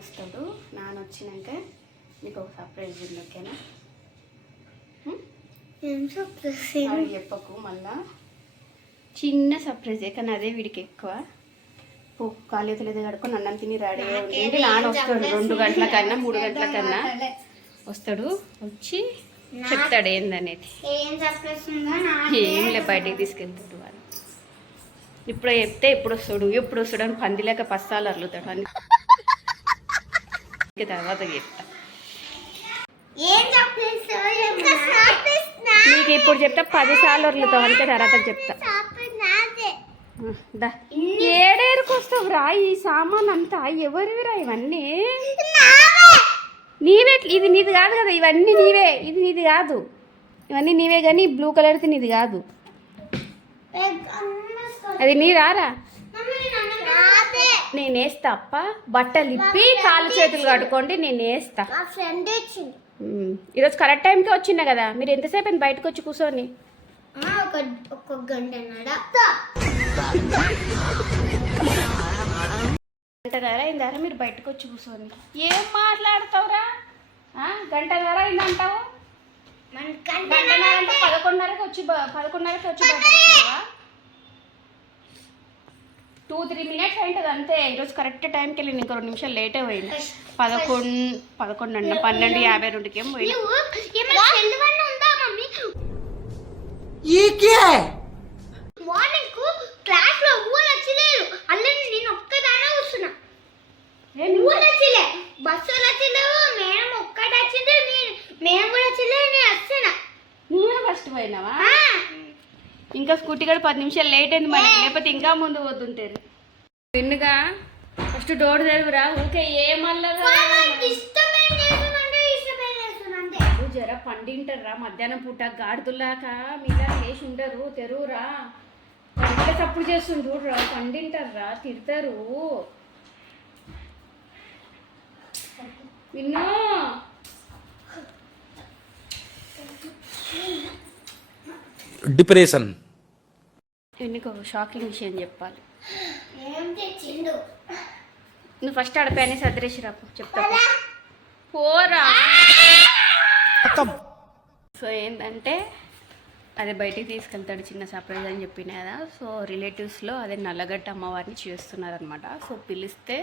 వస్తాడు. నాన్న వచ్చినాక నీకు ఒక సర్ప్రైజ్ ఉంది, ఓకేనా? చెప్పకు మళ్ళా, చిన్న సర్ప్రైజే కానీ అదే వీడికి ఎక్కువ. పో కాలేజ్ లేదు కడుక్కొని అన్నం తిని రెడీ ఉండి నాన్న వస్తాడు 2 గంటల కన్నా 3 గంటల కన్నా వస్తాడు. వచ్చి చెప్తాడు ఏందనేది. ఏం లే బయటికి తీసుకెళ్తాడు వాళ్ళు. ఇప్పుడు చెప్తే ఎప్పుడు వస్తాడు అని పందిలేక పస్తాలు అర్లుతాడు అని తర్వాత చెప్తా. నీకు ఇప్పుడు చెప్తా 10 సార్లు వదులుతావు అందుకే తర్వాత చెప్తా. ఏడేరుకు వస్తావు రా? ఈ సామాన్ అంతా ఎవరివిరా? ఇవన్నీ నీవే. ఇది నీది కాదు కదా, ఇవన్నీ నీవే. ఇది నీది కాదు, ఇవన్నీ నీవే. కానీ బ్లూ కలర్ది నీది కాదు. అది నీ రారా? నేను వేస్తా అప్ప. బట్టలు ఇప్పి కాళ్ళు చేతులు కట్టుకోండి, నేను వేస్తా. ఈరోజు కరెక్ట్ టైంకి వచ్చిందా కదా. మీరు ఎంతసేపు అయింది బయటకు వచ్చి కూర్చొని? గంటన్నర అయిందారా మీరు బయటకు వచ్చి కూర్చొని? ఏం మాట్లాడతావురా? గంటన్నర అయిందంటావు. గంటన్నర అంటే 11:30కి వచ్చి 2-3 మినిట్స్ అయింటుంది అంతే. ఈరోజు కరెక్ట్ టైంకి వెళ్ళి ఇంకో 2 నిమిషాలు లేటే పోయింది. 11 అండి 12:52కి ఏం పోయింది. ఫస్ట్ పోయినావా? ఇంకా స్కూటీ కూడా 10 నిమిషాలు లేట్ అయింది మనకి, లేకపోతే ఇంకా ముందు పోతుంటారు. విన్నుగా ఫస్ట్ డోర్ తెరువురా. ఊకే ఏమల్లరా జర పండింటారా మధ్యాహ్నం పూట గాడుతులాక మీద వేసి ఉంటారు. తెరువురా. తప్పుడు చేస్తుంది చూడరా, పండింటారా, తిడతారు. విన్ను డిప్రెషన్. నీకు ఒక షాకింగ్ విషయం చెప్పాలి. నువ్వు ఫస్ట్ ఆడపైన సదరేసి రాపు చెప్తా. పోరా. సో ఏంటంటే అదే బయటికి తీసుకెళ్తాడు, చిన్న సర్ప్రైజ్ అని చెప్పిన కదా. సో రిలేటివ్స్లో అదే నల్లగడ్డ అమ్మవారిని చేస్తున్నారనమాట. సో పిలిస్తే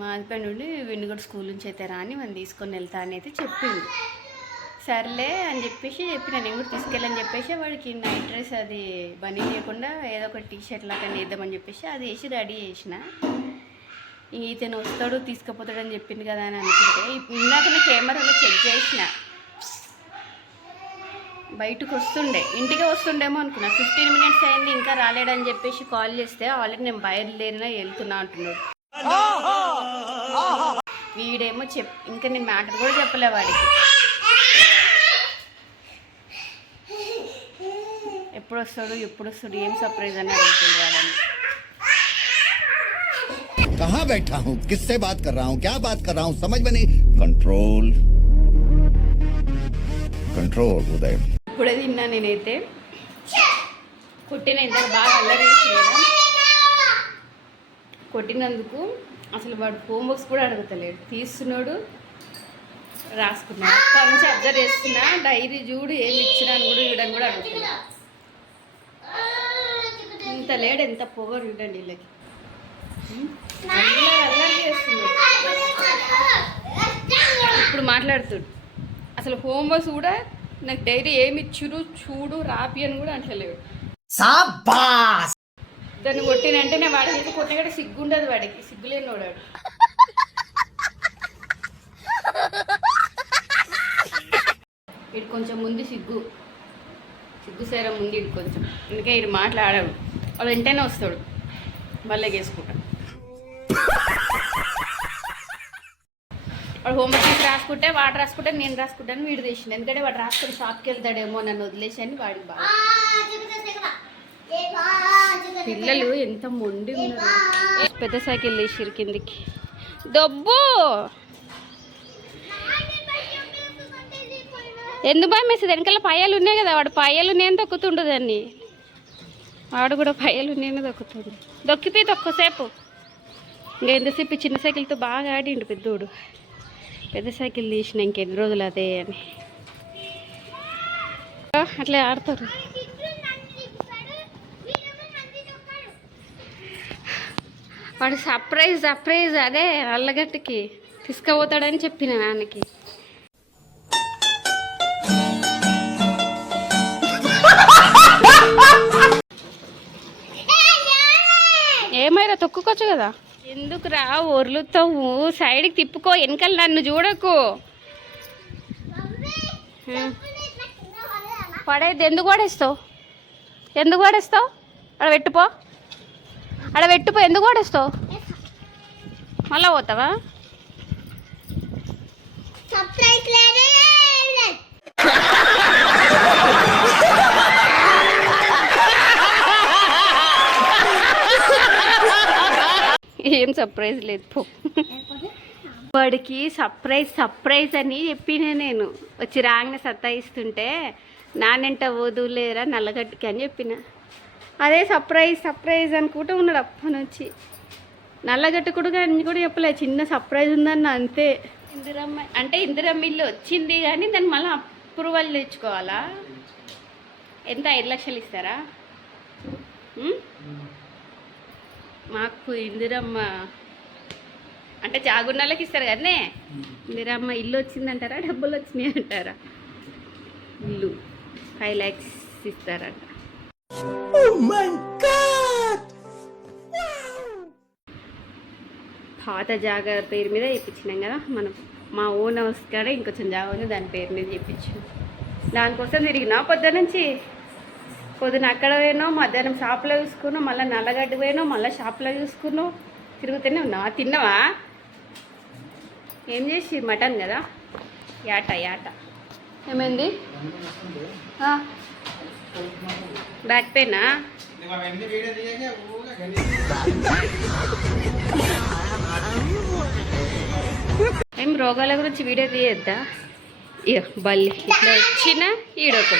మా హస్బెండ్ నుండి విన్ను కూడా స్కూల్ నుంచి అయితే రాని మనం తీసుకొని వెళ్తా అని అయితే చెప్పింది. సర్లే అని చెప్పేసి చెప్పిన, నేను కూడా తీసుకెళ్ళని చెప్పేసి వాడికి నైట్ డ్రెస్ అది బనీ చేయకుండా ఏదో ఒక టీషర్ట్ లాగా వేద్దామని చెప్పేసి అది వేసి రెడీ చేసిన. ఇతను వస్తాడు తీసుకుపోతాడని చెప్పింది కదా అని అనుకుంటే ఇందాక నేను కెమెరాలో చెక్ చేసిన, బయటకు వస్తుండే, ఇంటికి వస్తుండేమో అనుకున్నా. 15 మినిట్స్ అయింది ఇంకా రాలేడని చెప్పేసి కాల్ చేస్తే ఆల్రెడీ నేను బయలుదేరినా వెళ్తున్నా అంటున్నాడు. వీడేమో ఇంకా నేను మ్యాటర్ కూడా చెప్పలే వాడికి. ఎప్పుడు వస్తాడు ఏం సర్ప్రైజ్ అని అడుగుతుంది వాడని. कहाँ बैठा हूँ, किससे बात कर रहा हूँ, क्या बात कर रहा हूँ, समझ में नहीं. कंट्रोल कंट्रोल उदय. ఇప్పుడే తిన్నా నేనైతే. కొట్టిన ఇంత బాగా అల్లరి కదా, కొట్టినందుకు అసలు వాడు హోంవర్క్స్ కూడా అడుగుతలేడు, తీస్తున్నాడు రాసుకున్నాడు. అక్కడి నుంచి అబ్జర్వ్ చేస్తున్నా, డైరీ చూడు ఏమి ఇచ్చినాను కూడా ఇవ్వడానికి కూడా అడుగుతున్నా. ఇంత లేడు, ఎంత పొగరు చూడండి వీళ్ళకి. అల్లరి చేస్తున్నాడు. ఇప్పుడు మాట్లాడుతుడు. అసలు హోంవర్క్స్ కూడా నాకు డైరీ ఏమి ఇచ్చురు చూడు రాపి అని కూడా అంటలేడు. దాన్ని కొట్టినంటే నేను వాడి మీద కొట్టిన సిగ్గు ఉండదు వాడికి, సిగ్గులేని వాడాడు. ఇటు కొంచెం ముందు సిగ్గు సేరం ఉంది ఇటు కొంచెం, అందుకే ఇటు మాట్లాడాడు. వాడు వెంటనే వస్తాడు మళ్ళీ వేసుకుంటాడు. వాడు హోంవర్క్ రాసుకుంటే వాడు రాసుకుంటే నేను రాసుకుంటాను వీడు తీసిండు. ఎందుకంటే వాడు రాసుకుని షాప్కి వెళ్తాడేమో నన్ను వదిలేసి అని వాడికి బాగా. పిల్లలు ఎంత మొండి ఉన్నారు. పెద్ద సైకిల్ తీసిరు కిందికి. దొబ్బు ఎందుకు భయం వేస్తుంది? వెనకాల పాయాలు ఉన్నాయి కదా, వాడు పాయాలు నేను తొక్కుతుండు దాన్ని. వాడు కూడా పాయాలు నేను దొక్కుతుంది. దొక్కితే తొక్కసేపు ఇంకా ఎంతసేపు చిన్న సైకిల్తో బాగా ఆడిండు పెద్దోడు. పెద్ద సైకిల్ తీసిన ఇంకెన్ని రోజులు అదే అని అట్లా ఆడతారు. వాడు సర్ప్రైజ్ అదే అల్లగట్టుకి తీసుకుపోతాడని చెప్పిన నాన్నకి. ఏమైనా తొక్కుకోవచ్చు కదా. ఎందుకు రా ఒర్లుతావు? సైడ్కి తిప్పుకో, వెనకాల నన్ను చూడకు. పడేది ఎందుకు పడేస్తావు? అక్కడ పెట్టుపో, ఎందుకు పడేస్తావు? మళ్ళా పోతావా? ఏం సర్ప్రైజ్ లేదు పో. వాడికి సర్ప్రైజ్ అని చెప్పిన నేను. వచ్చి రాగానే సత్తాయిస్తుంటే నానెంట వదులేరా నల్లగడ్డకి అని చెప్పిన. అదే సర్ప్రైజ్ అనుకుంటూ ఉన్నాడు అప్పటి నుంచి. నల్లగడ్డ కూడా చెప్పలే, చిన్న సర్ప్రైజ్ ఉందన్న అంతే. ఇందిరమ్మ ఇల్లు వచ్చింది కానీ దాన్ని మళ్ళీ అప్రూవల్ తెచ్చుకోవాలా? ఎంత 5 లక్షలు ఇస్తారా? మాకు ఇందిరమ్మ అంటే జాగున్నాళ్ళకి ఇస్తారు కానీ ఇందిరమ్మ ఇల్లు వచ్చిందంటారా, డబ్బులు వచ్చినాయి అంటారా? ఇల్లు 5 lakhs ఇస్తారంట. పాత జాగా పేరు మీద చెప్పించినాం కదా మనం. మా ఓన్ హౌస్ కాడ ఇంకొంచెం జాగా ఉంది, దాని పేరు మీద చెప్పించాం. దానికోసం తిరిగినా పొద్దున అక్కడ పోయినావు, మధ్యాహ్నం షాప్లో చూసుకున్నావు, మళ్ళీ నల్లగడ్డ పోయినావు, మళ్ళీ షాప్లో చూసుకున్నావు, తిరుగుతూనే ఉన్నావా? తిన్నావా? ఏం చేసి? మటన్ కదా. యాట ఏమైంది? బ్యాక్ పెయినా? ఏం రోగాల గురించి వీడియో తీయద్దా? బల్లి ఇట్లా వచ్చిన ఈడొక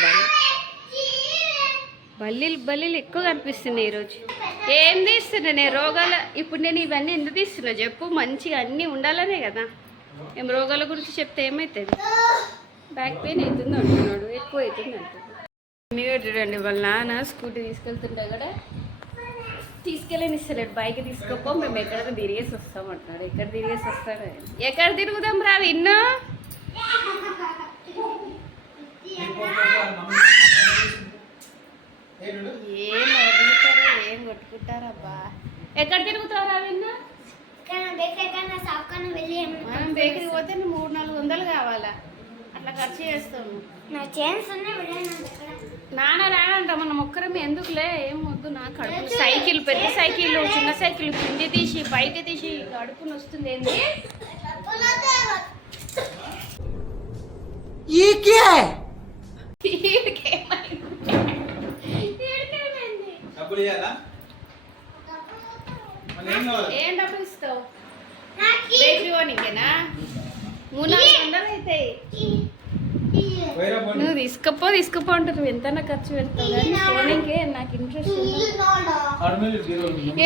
బల్లీలు ఎక్కువ కనిపిస్తున్నాయి ఈరోజు. ఏం తీస్తున్నా నేను రోగాల? ఇప్పుడు నేను ఇవన్నీ ఎందుకు తీస్తున్నా చెప్పు? మంచిగా అన్నీ ఉండాలనే కదా. ఏం రోగాల గురించి చెప్తే ఏమవుతుంది? బ్యాక్ పెయిన్ అవుతుంది అంటున్నాడు, ఎక్కువ అవుతుంది అంటున్నాడు. చూడండి వాళ్ళ నాన్న స్కూటీ తీసుకెళ్తుంటే కూడా తీసుకెళ్ళని ఇస్తలేడు. బైక్ తీసుకోపో, మేము ఎక్కడ తిరిగేసి వస్తామంటున్నాడు. ఎక్కడ తిరిగేసి వస్తాడు? ఎక్కడ తిరుగుదాం రా విన్ను? ఏం వదులుతారో ఏం కొట్టుకుంటారబ్బా. ఎక్కడ తిరుగుతారా విన్ను? మనం బేకరీ పోతే 300-400 కావాలా? అట్లా ఖర్చు చేస్తాము. నానంట మనం ఒక్కరమే ఎందుకులే, ఏం వద్దు. నా కడుపు సైకిల్, పెద్ద సైకిల్, చిన్న సైకిల్ కింది తీసి పైకి తీసి కడుపుని వస్తుంది. ఏంది ఏం డబ్బులు ఇస్తావు? బేకరీ పోనీకేనా? 300-400 అవుతాయి. నువ్వు తీసుకపో అంటారు. ఎంతైనా ఖర్చు పెడతావు కానీ పోనీకే నాకు ఇంట్రెస్ట్ ఉంది.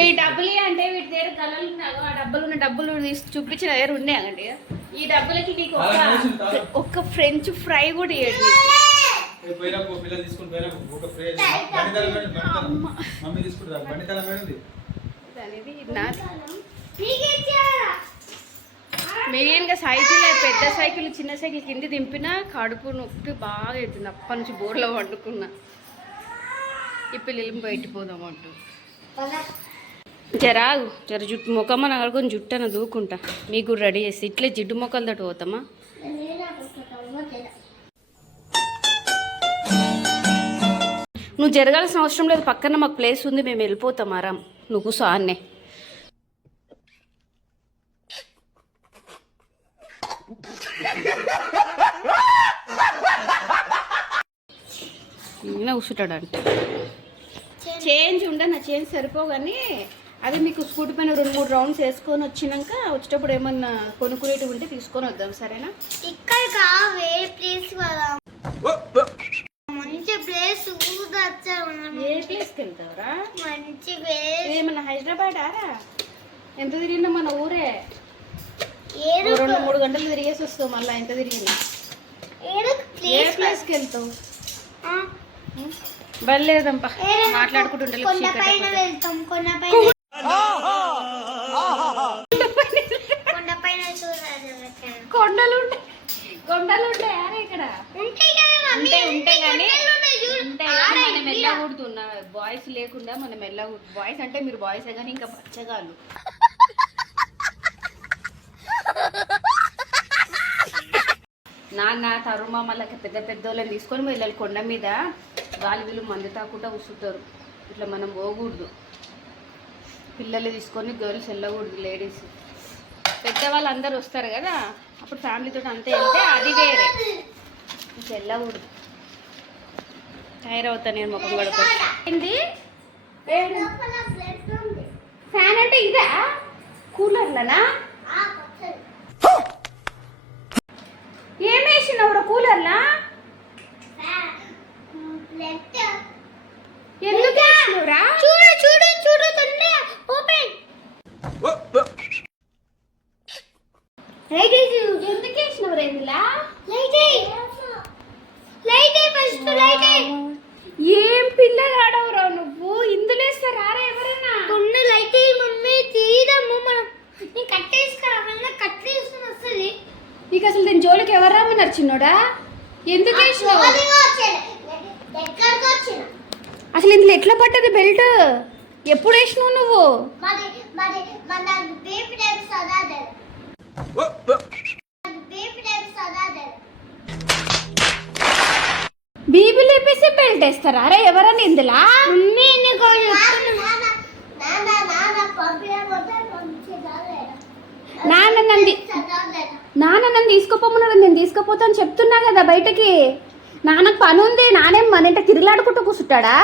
ఈ డబ్బులు అంటే వీటి దగ్గర కలలు ఆ డబ్బులు తీసి చూపించిన దగ్గర ఉండేయండి. ఈ డబ్బులకి నీకు ఒక ఫ్రెంచ్ ఫ్రై కూడా ఇవ్వండి. మెయిన్గా సైకిల్, పెద్ద సైకిల్ చిన్న సైకిల్ కింద దింపినా కడుపు నొప్పి బాగా అవుతుంది. అప్పటి నుంచి బోర్లో వండుకున్నా. ఈ పిల్లలు బయటికి పోదాం అంటూ జర జుట్టు ముఖమ్మని అడుగుని జుట్టు అని దూకుంటా. మీకు రెడీ చేసి ఇట్లే జిడ్డు మొక్కలతో పోతామా? నువ్వు జరగాల్సిన అవసరం లేదు, పక్కన మాకు ప్లేస్ ఉంది, మేము వెళ్ళిపోతాం. ఆరాం నువ్వు కూర్చో ఆన్నే. కూర్చుంటాడంట. చేంజ్ ఉండనా? చేంజ్ సరిపోగాని అది మీకు స్కూటీ పైన 2-3 రౌండ్స్ వేసుకొని వచ్చినాక వచ్చేటప్పుడు ఏమన్నా కొనుక్కునేటివి ఉంటే తీసుకొని వద్దాం, సరేనా? ఇక్కడ కావే ప్లేస్ కదా, మంచి ప్లేస్. ఏ ప్లేస్కి వెళ్తావురా? మంచి ఏమన్నా హైదరాబాద్ ఆరా? ఎంత తిరిగినా మన ఊరే. ఏడు 2-3 గంటలు తిరిగేసి వస్తావు మళ్ళీ. ఎంత తిరిగినా ఏడు ఏ ప్లేస్కి వెళ్తావు? బయలుదేరదాంపా, మాట్లాడుకుంటుంటే కొండపైన వెళ్తాం. కొండపైన చూడాలి. కొండలు ఉంటాయి. కొండలు ఉంటాయా ఇక్కడ? ఉంటాయి కదా మమ్మీ. ఉంటాయి కానీ ఉంటాయి కానీ మనం వెళ్ళకూడుతున్నా. బాయ్స్ లేకుండా మనం వెళ్ళకూడదు. బాయ్స్ అంటే మీరు బాయ్సే కానీ ఇంకా పచ్చగాళ్ళు. నాన్న తరుమ మళ్ళీ పెద్ద పెద్ద వాళ్ళని తీసుకొని వెళ్ళాలి కొండ మీద. వీళ్ళు మందు తాకుండా కూర్చుంటారు. ఇట్లా మనం పోకూడదు. పిల్లలు తీసుకొని గర్ల్స్ వెళ్ళకూడదు, లేడీస్. పెద్దవాళ్ళు అందరు వస్తారు కదా, అప్పుడు ఫ్యామిలీతో అంతే వెళ్తే అది వేరే. ఇంకా వెళ్ళకూడదు. టైర్ అవుతా నేను ముఖం గడుపుతా. ఏంది ఫ్యాన్ అంటే ఇదా? కూలర్లనా? ఏమేసినవురా కూలర్లా? ఎందుకు వేసినవురా? చూడు చూడు చూడు తొందరగా ఓపెన్. రైట్ ఎందుకు వేసినవురా ఇందులో? Light first light. ఏం పిల్లలు ఆడవురా నువ్వు? ఇందులో వేస్తారా ఎవరన్నా? కొన్ని లైట్ మమ్మీ తీయదమ్ము. మనం నేను కట్టేసుకురా, మళ్ళీ కట్టేసుకుని వస్తుంది. నీకు అసలు దీని జోలికి ఎవరు రమ్మన్నారు చిన్నోడా? ఎందుకు వేసినావు? అసలు ఇందులో ఎట్లా పట్టదు బెల్ట్? ఎప్పుడు వేసినావు నువ్వు? బీబీ లేపేసి బెల్ట్ వేస్తారా రే ఎవరన్నా ఇందులో? నాన్న నన్ను తీసుకోపోమన్నాడు. నేను తీసుకుపోతాను చెప్తున్నా కదా బయటకి. నాన్నకు పని ఉంది. నానేం మన ఇంట తిరిగిలాడుకుంటూ కూర్చుంటాడా?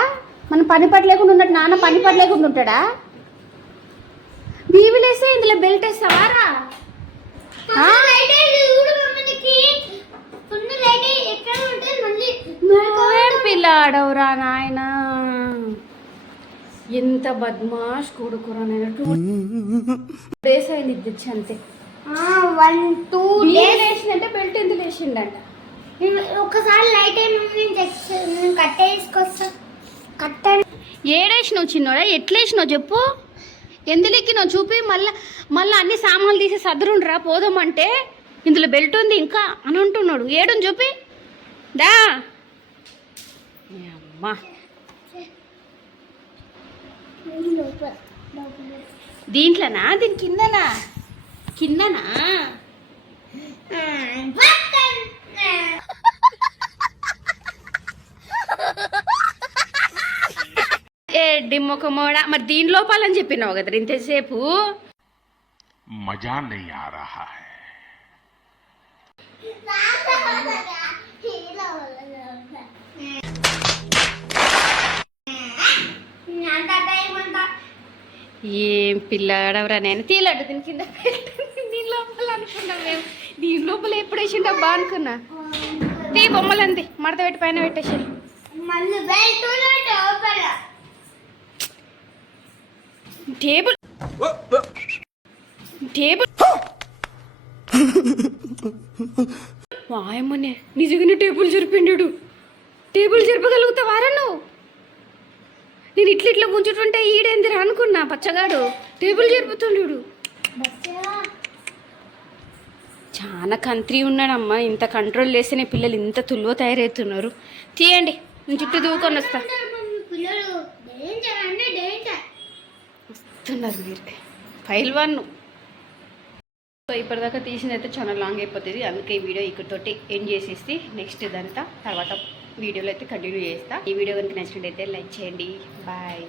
మనం పని పట్టు లేకుండా ఉన్నట్టు నాన్న పని పట్టు లేకుండా ఉంటాడా? బీబీలు వేస్తే ఇందులో బెల్ట్ వేస్తావారా? పిల్లాడవురా నాయన, ఎంత బద్మాష్ కొడుకురా నాయన. 2 days అయింది ఇది తెచ్చి అంతే. 1-2 వేసిందంటే బెల్ట్ ఎందుకు వేసిండంట. ఒకసారి లైట్ నేను కట్టేసుకొస్తా. ఏడేసినావు చిన్నోడా? ఎట్లా వేసినావు చెప్పు? ఎందులో ఎక్కినావు చూపి. మళ్ళీ అన్ని సామాన్లు తీసి సదురుండ్రా పోదామంటే ఇందులో బెల్ట్ ఉంది ఇంకా అని అంటున్నాడు. ఏడుని చూపి దా. అమ్మా దీంట్లోనా? దీని కిందనా? కిందనా? ఏ డిమ్మొకమోడా, మరి దీని లోపాలని చెప్పినావు కదా ఇంతసేపు. मजा नहीं आ रहा है. ఏం పిల్లాడవరా నేను. తీలాడు దీని కింద దీని లోపల అనుకున్నాం మేము. దీని లోపల ఎప్పుడు వేసిండబ్బా అనుకున్నా. తీ బొమ్మలంది మడత పెట్టి పైన పెట్టేసి. టేబుల్ వాయమ్మనే నిజంగానే టేబుల్ జరిపిండు. టేబుల్ జరపగలుగుతావారా నువ్వు? నేను ఇట్లా గుంజుతుంటే ఈడేందిరా అనుకున్నా. పచ్చగాడు టేబుల్ జరుపుతుండు. చాలా కంత్రి ఉన్నాడమ్మా. ఇంత కంట్రోల్ చేస్తేనే పిల్లలు ఇంత తుల్వ తయారవుతున్నారు. తీయండి, నేను చుట్టూ దూకొని వస్తా. వస్తున్నారు మీరు పైల్వాన్. సో ఇప్పటిదాకా తీసింది అయితే చాలా లాంగ్ అయిపోతుంది. అందుకే ఈ వీడియో ఇక్కడితోటి ఎండ్ చేసేసి నెక్స్ట్ ఇదంతా తర్వాత వీడియోలో అయితే కంటిన్యూ చేస్తా. ఈ వీడియో కనుక నచ్చినట్టయితే లైక్ చేయండి. బాయ్.